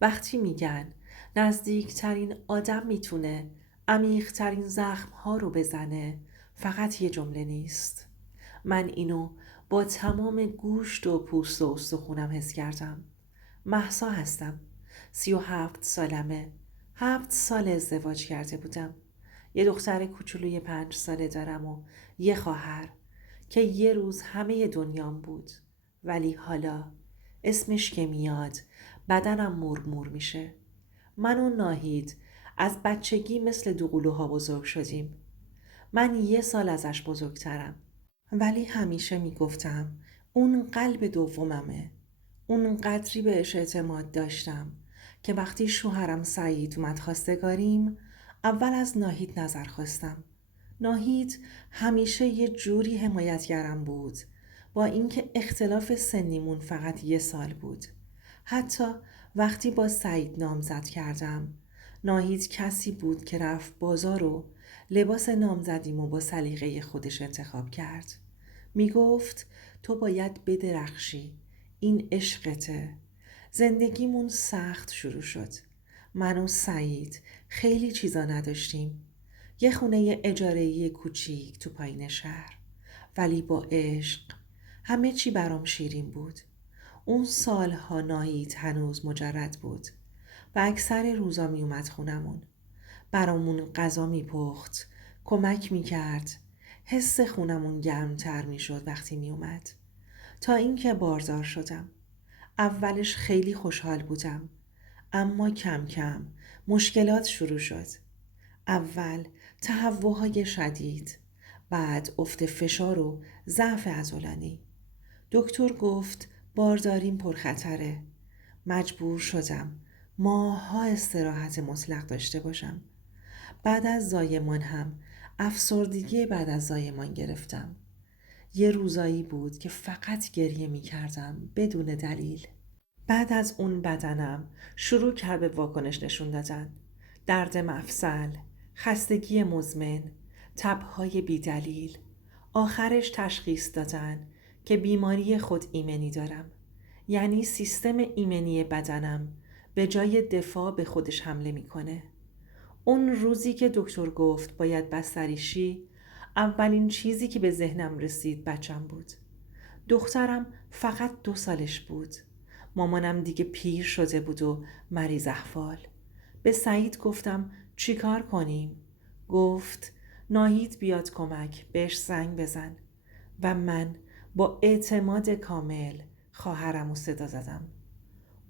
وقتی میگن نزدیکترین آدم میتونه عمیق‌ترین زخم‌ها رو بزنه، فقط یه جمله نیست. من اینو با تمام گوشت و پوست و استخونم حس کردم. مهسا هستم. 37 سالمه. 7 سال ازدواج کرده بودم. یه دختر کوچولوی 5 ساله دارم و یه خواهر که یه روز همه دنیام بود. ولی حالا اسمش که میاد بدنم مرمور میشه. من و ناهید از بچگی مثل دوقلوها بزرگ شدیم. من 1 سال ازش بزرگترم. ولی همیشه میگفتم اون قلب دوممه. اون قدری بهش اعتماد داشتم که وقتی شوهرم سعید اومد خواستگاریم اول از ناهید نظر خواستم. ناهید همیشه یه جوری حمایتگرم بود، با اینکه اختلاف سنیمون فقط 1 سال بود. حتی وقتی با سعید نامزد کردم، ناهید کسی بود که رفت بازار و لباس نامزدیمو با سلیقه خودش انتخاب کرد. می گفت تو باید بدرخشی، این عشقته. زندگیمون سخت شروع شد. من و سعید خیلی چیزا نداشتیم. یه خونه اجاره‌ای کوچیک تو پایین شهر. ولی با عشق همه چی برام شیرین بود. اون سالها ناهید هنوز مجرد بود و اکثر روزا می اومد خونمون. برامون غذا می پخت، کمک می کرد. حس خونمون گرمتر می شد وقتی می اومد. تا اینکه باردار شدم. اولش خیلی خوشحال بودم. اما کم کم مشکلات شروع شد. اول تهوعهای شدید، بعد افت فشار و ضعف عضلانی. دکتر گفت بارداریم پرخطره. مجبور شدم ماه‌ها استراحت مطلق داشته باشم. بعد از زایمان هم افسردگی بعد از زایمان گرفتم. یه روزایی بود که فقط گریه می کردم بدون دلیل. بعد از اون بدنم شروع کرد به واکنش نشون دادن. درد مفصل، خستگی مزمن، تب‌های بیدلیل. آخرش تشخیص دادن که بیماری خود ایمنی دارم. یعنی سیستم ایمنی بدنم به جای دفاع به خودش حمله میکنه. اون روزی که دکتر گفت باید بستری شی، اولین چیزی که به ذهنم رسید بچم بود. دخترم فقط 2 سالش بود. مامانم دیگه پیر شده بود و مریض احوال. به سعید گفتم چی کار کنیم؟ گفت ناهید بیاد کمک، بهش زنگ بزن. و من با اعتماد کامل خواهرم رو صدا زدم.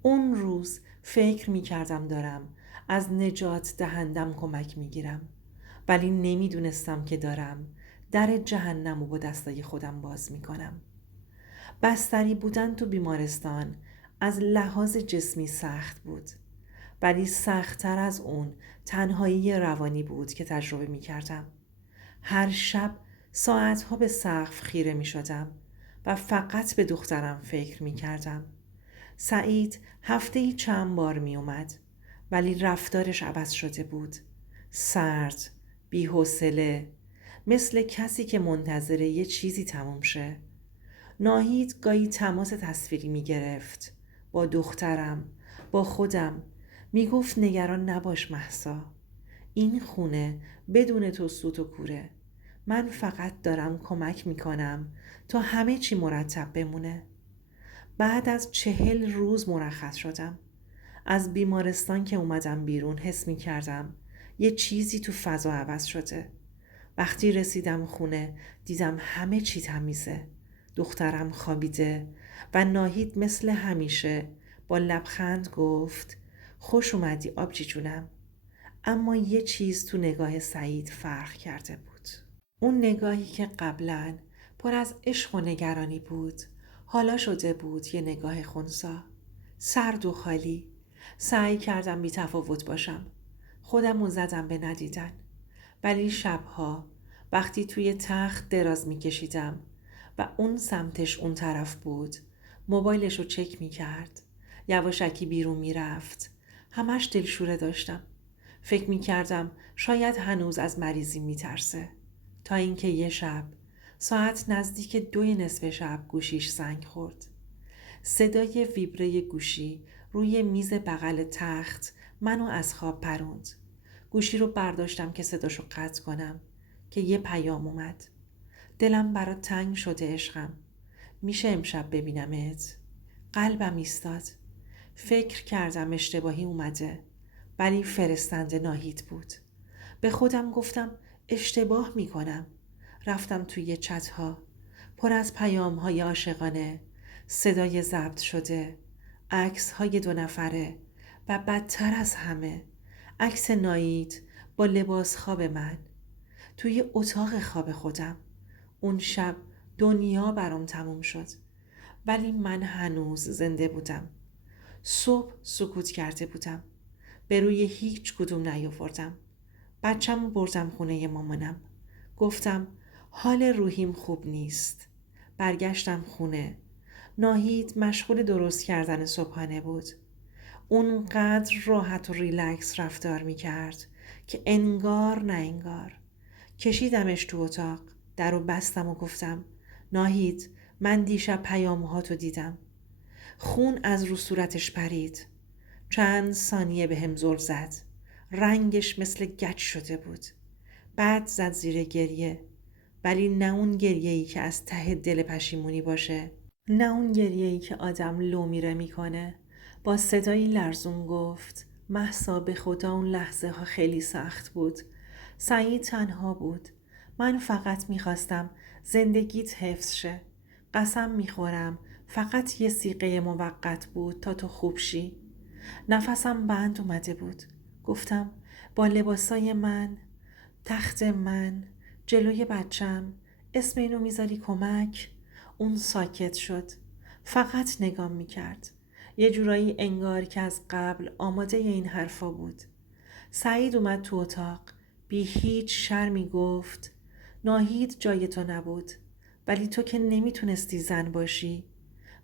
اون روز فکر می کردم دارم از نجات دهندم کمک می گیرم، ولی نمی دونستم که دارم در جهنم رو با دستای خودم باز می کنم. بستری بودن تو بیمارستان از لحاظ جسمی سخت بود، ولی سخت‌تر از اون تنهایی روانی بود که تجربه می کردم. هر شب ساعتها به سقف خیره می شدم و فقط به دخترم فکر می کردم. سعید هفته‌ای چند بار می اومد، ولی رفتارش عوض شده بود. سرد، بی‌حوصله، مثل کسی که منتظر یه چیزی تموم شه. ناهید گاهی تماس تصویری می گرفت با دخترم، با خودم. می گفت نگران نباش مهسا، این خونه بدون تو سوت و کوره. من فقط دارم کمک می کنم تا همه چی مرتب بمونه. بعد از 40 روز مرخص شدم. از بیمارستان که اومدم بیرون حس می کردم یه چیزی تو فضا عوض شده. وقتی رسیدم خونه دیدم همه چی تمیزه. دخترم خوابیده و ناهید مثل همیشه با لبخند گفت خوش اومدی آبجی جونم. اما یه چیز تو نگاه سعید فرق کرده بود. اون نگاهی که قبلاً پر از عشق و نگرانی بود، حالا شده بود یه نگاه خنثی، سرد و خالی. سعی کردم بی تفاوت باشم. خودمو زدم به ندیدن. ولی شبها وقتی توی تخت دراز می کشیدم و اون سمتش اون طرف بود، موبایلشو چک می کرد. یواشکی بیرون می رفت. همش دلشوره داشتم. فکر می کردم شاید هنوز از مریضی می ترسه. تا اینکه یه شب ساعت نزدیک 2 نصف شب گوشیش زنگ خورد. صدای ویبره گوشی روی میز بغل تخت منو از خواب پروند. گوشی رو برداشتم که صداشو قطع کنم که یه پیام اومد. دلم برات تنگ شده عشقم. میشه امشب ببینمت؟ قلبم ایستاد. فکر کردم اشتباهی اومده، ولی فرستنده ناهید بود. به خودم گفتم اشتباه میکنم. رفتم توی چتها پر از پیام‌های عاشقانه، صدای ضبط شده، عکس‌های 2 نفره و بدتر از همه عکس ناهید با لباس خواب من توی اتاق خواب خودم. اون شب دنیا برام تموم شد، ولی من هنوز زنده بودم. صبح سکوت کرده بودم. به روی هیچ کدوم نیاوردم. بچه‌مو بردم خونه مامانم. گفتم حال روحیم خوب نیست. برگشتم خونه. ناهید مشغول درست کردن صبحانه بود. اونقدر راحت و ریلکس رفتار میکرد که انگار نه انگار. کشیدمش تو اتاق، درو بستم و گفتم ناهید، من دیشب پیامهاتو دیدم. خون از رو صورتش پرید. چند ثانیه به هم زل زد. رنگش مثل گچ شده بود. بعد زد زیر گریه. ولی نه اون گریه‌ای که از ته دل پشیمونی باشه. نه اون گریه‌ای که آدم لو میره میکنه. با صدایی لرزون گفت مهسا، به خدا اون لحظه ها خیلی سخت بود. سعید تنها بود. من فقط میخواستم زندگیت حفظ شه. قسم میخورم فقط یه سیغه موقت بود تا تو خوب شی. نفسم بند اومده بود. گفتم با لباسای من، تخت من، جلوی بچم، اسم اینو میذاری کمک؟ اون ساکت شد. فقط نگام میکرد. یه جورایی انگار که از قبل آماده این حرفا بود. سعید اومد تو اتاق. بی هیچ شرمی گفت ناهید جای تو نبود. ولی تو که نمیتونستی زن باشی.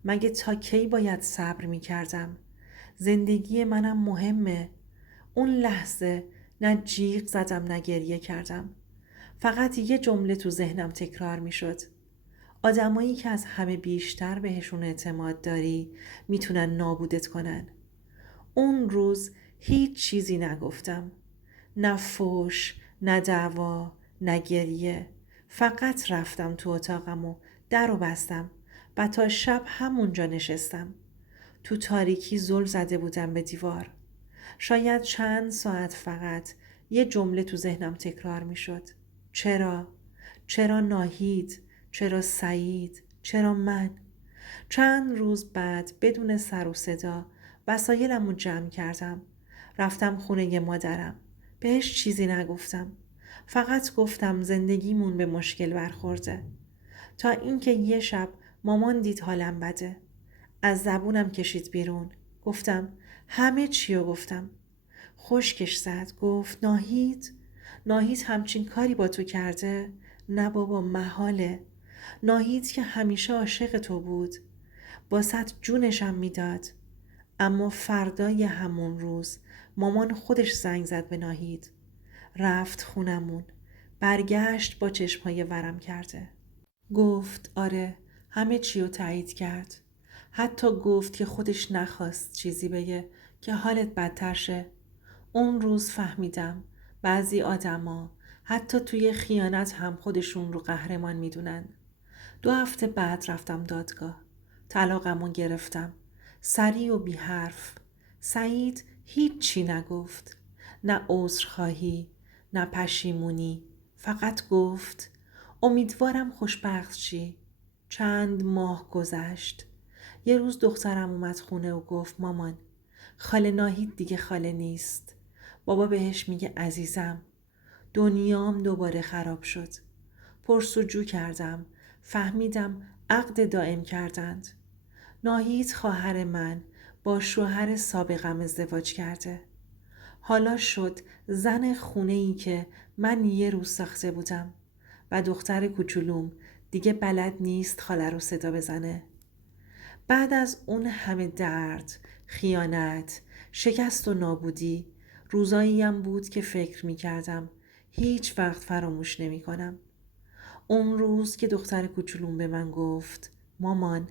مگه تا کی باید صبر میکردم؟ زندگی منم مهمه. اون لحظه نه جیغ زدم نه گریه کردم. فقط یه جمله تو ذهنم تکرار می شد. آدمایی که از همه بیشتر بهشون اعتماد داری میتونن نابودت کنن. اون روز هیچ چیزی نگفتم. نه فوش، نه دعوا، نه گریه. فقط رفتم تو اتاقم و در رو بستم و تا شب همونجا نشستم. تو تاریکی زل زده بودم به دیوار. شاید چند ساعت فقط یه جمله تو ذهنم تکرار می شد. چرا؟ چرا ناهید؟ چرا سعید؟ چرا من؟ چند روز بعد بدون سر و صدا وسایلم رو جمع کردم. رفتم خونه مادرم. بهش چیزی نگفتم. فقط گفتم زندگیمون به مشکل برخورده. تا اینکه یه شب مامان دید حالم بده. از زبونم کشید بیرون. گفتم همه چیو گفتم. خشکش زد. گفت ناهید همچین کاری با تو کرده؟ نه بابا، محاله. ناهید که همیشه عاشق تو بود. باست جونشم میداد. اما فردای همون روز مامان خودش زنگ زد به ناهید. رفت خونمون. برگشت با چشمای ورم کرده. گفت آره، همه چیو تایید کرد. حتی گفت که خودش نخواست چیزی بگه که حالت بدتر شه. اون روز فهمیدم بعضی آدما حتی توی خیانت هم خودشون رو قهرمان میدونن. 2 هفته بعد رفتم دادگاه. طلاقمو گرفتم. سریع و بی حرف. سعید هیچی نگفت. نه عذرخواهی، نه پشیمونی. فقط گفت امیدوارم خوشبخت شی. چند ماه گذشت. یه روز دخترم اومد خونه و گفت مامان، خاله ناهید دیگه خاله نیست. بابا بهش میگه عزیزم. دنیام دوباره خراب شد. پرسجو کردم. فهمیدم عقد دائم کردند. ناهید خواهر من با شوهر سابقم ازدواج کرده. حالا شد زن خونه‌ای که من یه روز ساخته بودم و دختر کوچولوم دیگه بلد نیست خاله رو صدا بزنه. بعد از اون همه درد، خیانت، شکست و نابودی، روزاییم بود که فکر می کردم هیچ وقت فراموش نمی کنم. اون روز که دختر کوچولوم به من گفت مامان،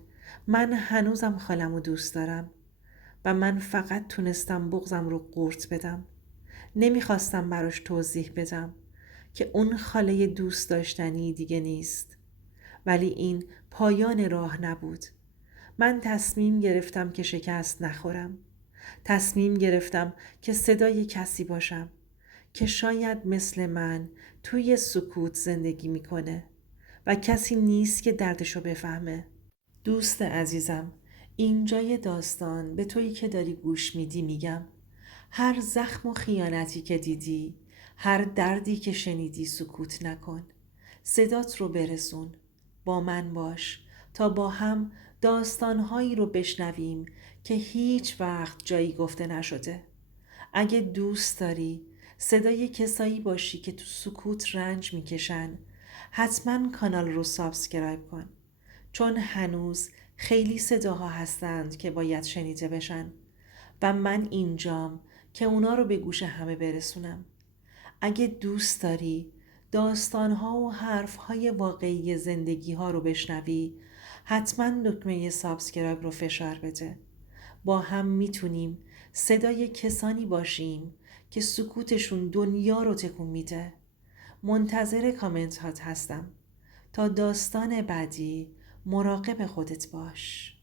من هنوزم خالمو دوست دارم. و من فقط تونستم بغضم رو قورت بدم. نمیخواستم براش توضیح بدم که اون خاله دوست داشتنی دیگه نیست. ولی این پایان راه نبود. من تصمیم گرفتم که شکست نخورم. تصمیم گرفتم که صدای کسی باشم که شاید مثل من توی سکوت زندگی میکنه و کسی نیست که دردشو بفهمه. دوست عزیزم، اینجای داستان به تویی که داری گوش میدی میگم هر زخم و خیانتی که دیدی، هر دردی که شنیدی سکوت نکن. صدات رو برسون. با من باش تا با هم داستانهایی رو بشنویم که هیچ وقت جایی گفته نشده. اگه دوست داری صدای کسایی باشی که تو سکوت رنج میکشن، حتما کانال رو سابسکرایب کن. چون هنوز خیلی صداها هستند که باید شنیده بشن و من اینجام که اونا رو به گوش همه برسونم. اگه دوست داری داستانها و حرفهای واقعی زندگی ها رو بشنوی، حتما دکمه سابسکرایب رو فشار بده. با هم میتونیم صدای کسانی باشیم که سکوتشون دنیا رو تکون میده. منتظر کامنت هات هستم. تا داستان بعدی مراقب خودت باش.